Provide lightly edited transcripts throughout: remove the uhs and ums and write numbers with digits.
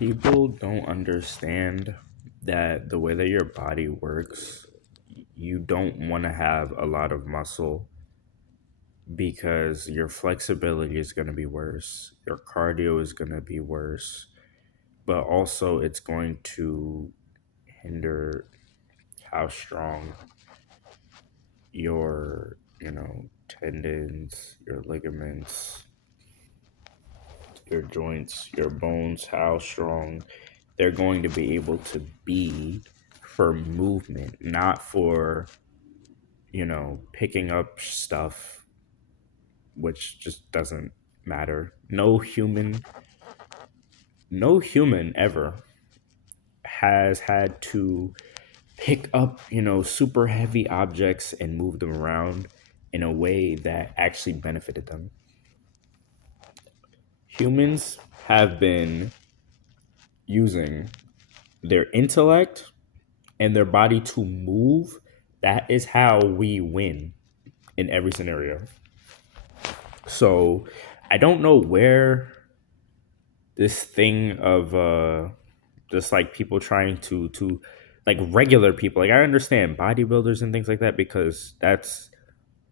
People don't understand that the way that your body works, you don't want to have a lot of muscle because your flexibility is going to be worse, your cardio is going to be worse, but also it's going to hinder how strong your, tendons, your ligaments, your joints, your bones, how strong they're going to be able to be for movement, not for, picking up stuff, which just doesn't matter. No human ever has had to pick up, super heavy objects and move them around in a way that actually benefited them. Humans have been using their intellect and their body to move. That is how we win in every scenario. So I don't know where this thing of just like people trying to like regular people, like I understand bodybuilders and things like that because that's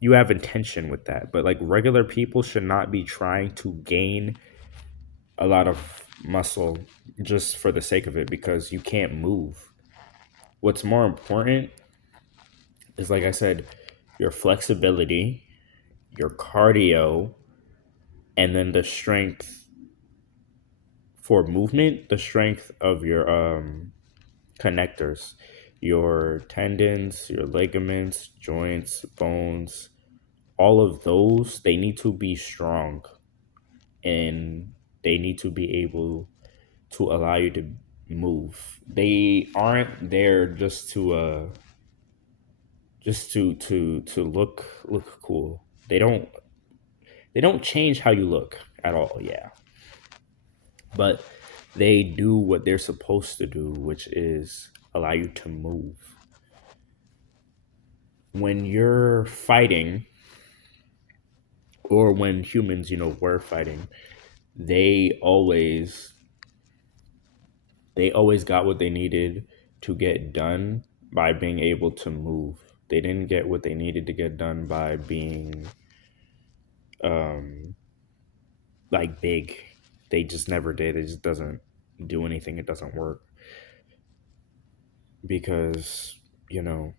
you have intention with that, but like regular people should not be trying to gain a lot of muscle just for the sake of it because you can't move. What's more important is, like I said, your flexibility, your cardio, and then the strength for movement, the strength of your connectors, your tendons, your ligaments, joints, bones, all of those, they need to be strong and they need to be able to allow you to move. They aren't there just to look cool. They don't change how you look at all, yeah. But they do what they're supposed to do, which is allow you to move. When you're fighting, or when humans, were fighting, they always they always got what they needed to get done by being able to move. They didn't get what they needed to get done by being um like big. They just never did. It just doesn't do anything. It doesn't work because, you know,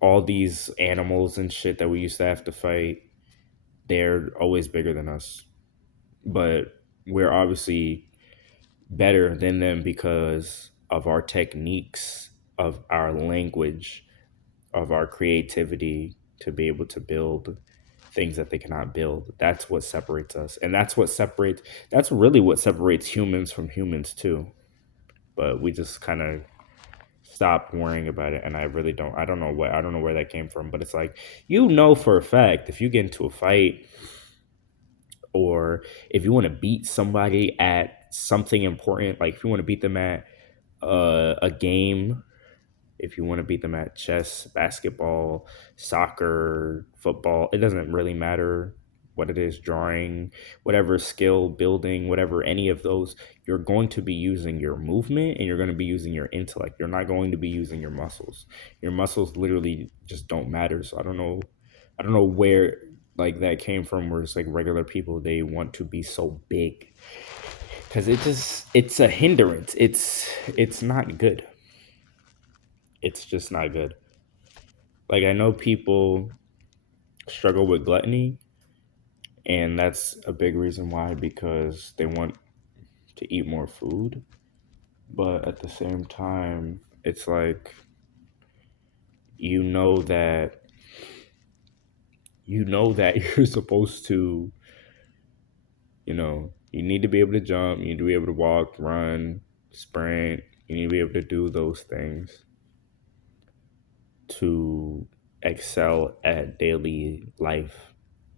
all these animals and shit that we used to have to fight, they're always bigger than us. But we're obviously better than them because of our techniques, of our language, of our creativity to be able to build things that they cannot build. That's what separates us. And that's really what separates humans from humans too. But we just kind of stop worrying about it, and I don't know where that came from, but it's like, for a fact, if you get into a fight, or if you want to beat somebody at something important, like if you want to beat them at a game, if you want to beat them at chess, basketball, soccer, football, it doesn't really matter what it is, drawing, whatever skill, building, whatever, any of those, you're going to be using your movement and you're going to be using your intellect. You're not going to be using your muscles. Your muscles literally just don't matter. So I don't know where like that came from, where it's like regular people, they want to be so big because it's a hindrance. It's not good. It's just not good. Like I know people struggle with gluttony, and that's a big reason why, because they want to eat more food. But at the same time, it's like you know that you know that you're supposed to, you need to be able to jump, you need to be able to walk, run, sprint, you need to be able to do those things to excel at daily life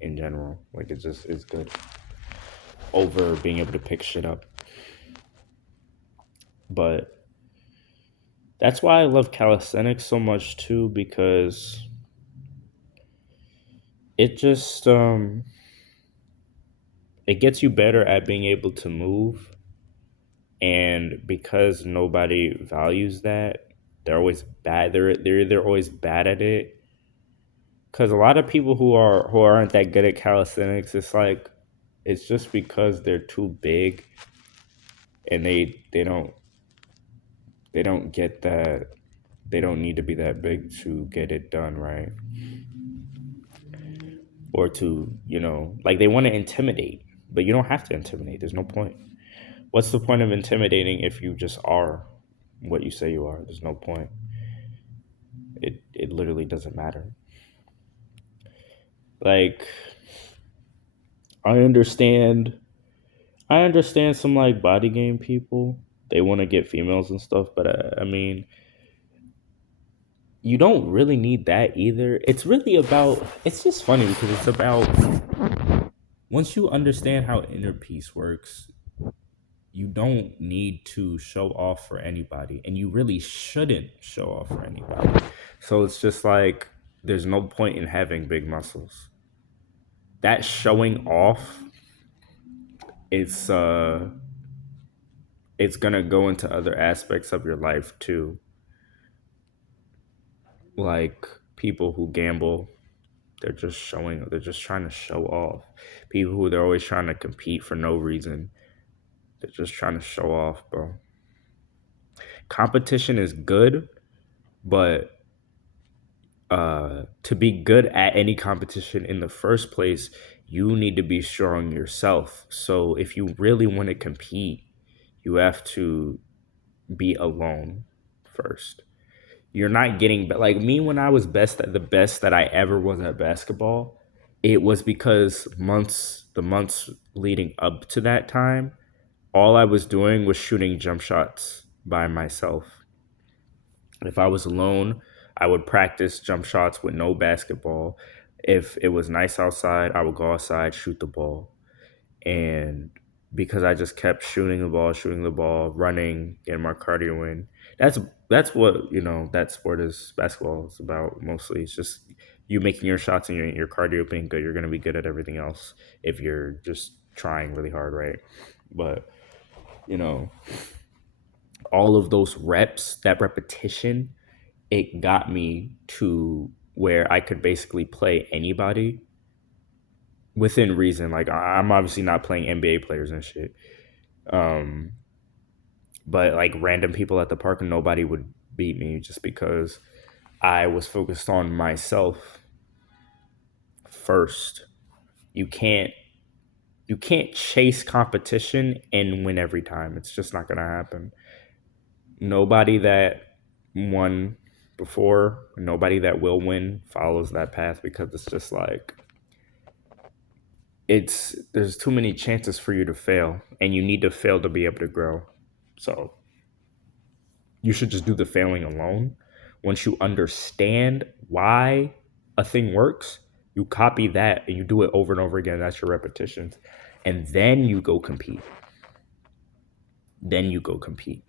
in general. Like it just is good over being able to pick shit up. But that's why I love calisthenics so much too, because it just it gets you better at being able to move, And because nobody values that, they're always bad. They're always bad at it. Because a lot of people who aren't that good at calisthenics, it's like it's just because they're too big and they don't get that they don't need to be that big to get it done right, or to like they want to intimidate, but you don't have to intimidate. There's no point. What's the point of intimidating if you just are what you say you are? There's no point. It literally doesn't matter. Like I understand I understand some like body game people. They want to get females and stuff, but I mean, you don't really need that either. It's really about. It's just funny because it's about once you understand how inner peace works, you don't need to show off for anybody, and you really shouldn't show off for anybody. So it's just like there's no point in having big muscles. That showing off, it's uh, it's gonna go into other aspects of your life too, like people who gamble. They're just trying to show off. People who they're always trying to compete for no reason. They're just trying to show off, bro. Competition is good, but to be good at any competition in the first place, you need to be strong yourself. So if you really want to compete, you have to be alone first. You're not getting like me when I was the best that I ever was at basketball. It was because the months leading up to that time, all I was doing was shooting jump shots by myself. If I was alone, I would practice jump shots with no basketball. If it was nice outside, I would go outside, shoot the ball. And because I just kept shooting the ball, running, getting my cardio in. That's that's what that sport is. Basketball is about mostly. It's just you making your shots and your cardio being good. You're gonna be good at everything else if you're just trying really hard, right? But you know, all of those reps, that repetition, it got me to where I could basically play anybody within reason. Like I'm obviously not playing NBA players and shit. Um, but like random people at the park, nobody would beat me just because I was focused on myself first. You can't you can't chase competition and win every time. It's just not gonna happen. Nobody that won before, nobody that will win follows that path because it's just like it's there's too many chances for you to fail and you need to fail to be able to grow. So you should just do the failing alone. Once you understand why a thing works, you copy that and you do it over and over again. That's your repetitions. And then you go compete. Then you go compete.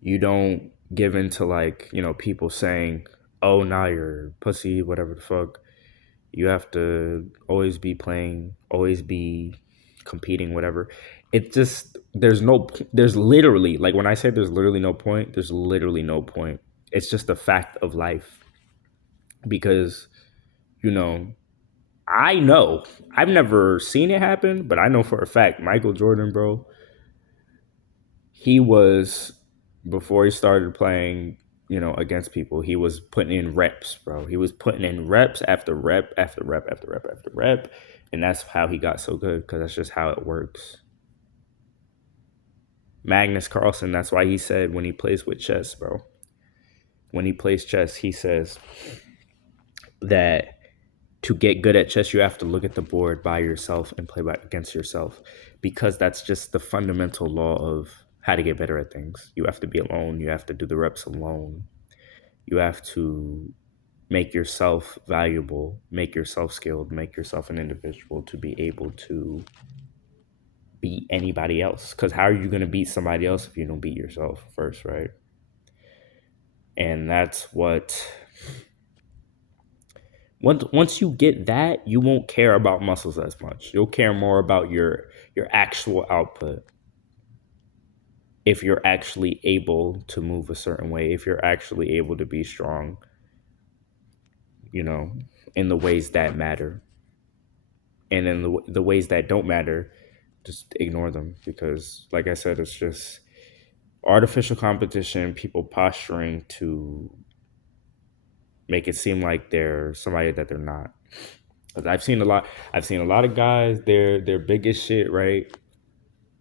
You don't give in to like, people saying, oh, nah, you're pussy, whatever the fuck. You have to always be playing, always be competing, whatever. It just there's literally like when I say there's literally no point, there's literally no point. It's just a fact of life because you know I know I've never seen it happen, but I know for a fact Michael Jordan, bro, he was before he started playing, against people, he was putting in reps, bro. He was putting in reps after rep after rep after rep after rep, and that's how he got so good because that's just how it works. Magnus Carlsen, that's why he said when he plays with chess, bro. When he plays chess, he says that to get good at chess, you have to look at the board by yourself and play against yourself because that's just the fundamental law of how to get better at things. You have to be alone. You have to do the reps alone. You have to make yourself valuable, make yourself skilled, make yourself an individual to be able to beat anybody else. Because how are you going to beat somebody else if you don't beat yourself first, right? And that's what once you get that, you won't care about muscles as much. You'll care more about your actual output. if you're actually able to move a certain way, if you're actually able to be strong, you know, in the ways that matter. And in the ways that don't matter, just ignore them because, like I said, it's just artificial competition, people posturing to make it seem like they're somebody that they're not. 'Cause I've seen a lot of guys, they're big as shit, right?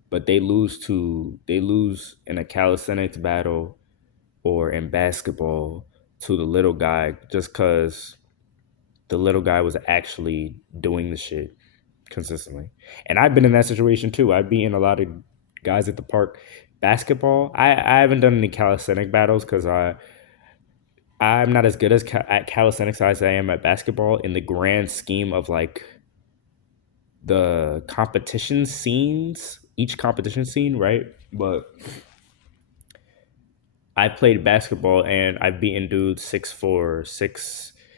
But they lose in a calisthenics battle or in basketball to the little guy just because the little guy was actually doing the shit consistently. And I've been in that situation too. I've beaten a lot of guys at the park. Basketball, I haven't done any calisthenic battles because I'm not as good as at calisthenics as I am at basketball in the grand scheme of like the competition scenes, each competition scene, right? But I played basketball and I've beaten dudes 6'4",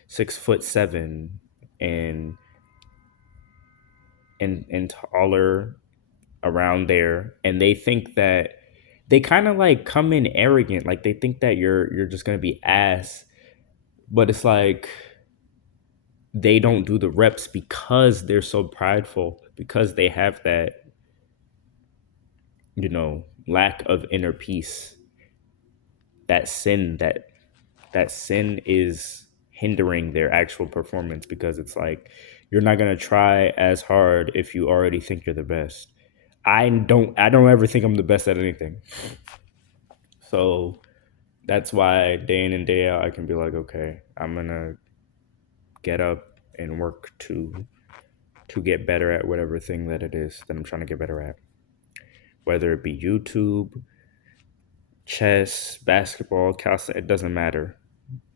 6'7", and and taller around there, and they think that they kind of like come in arrogant, like they think that you're just gonna be ass, but it's like they don't do the reps because they're so prideful because they have that lack of inner peace, that sin is hindering their actual performance because it's like you're not going to try as hard if you already think you're the best. I don't ever think I'm the best at anything. So that's why day in and day out I can be like, okay, I'm going to get up and work to get better at whatever thing that it is that I'm trying to get better at. Whether it be YouTube, chess, basketball, calcium, it doesn't matter.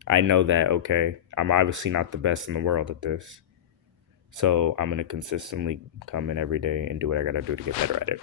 I know that, okay, I'm obviously not the best in the world at this. So I'm going to consistently come in every day and do what I got to do to get better at it.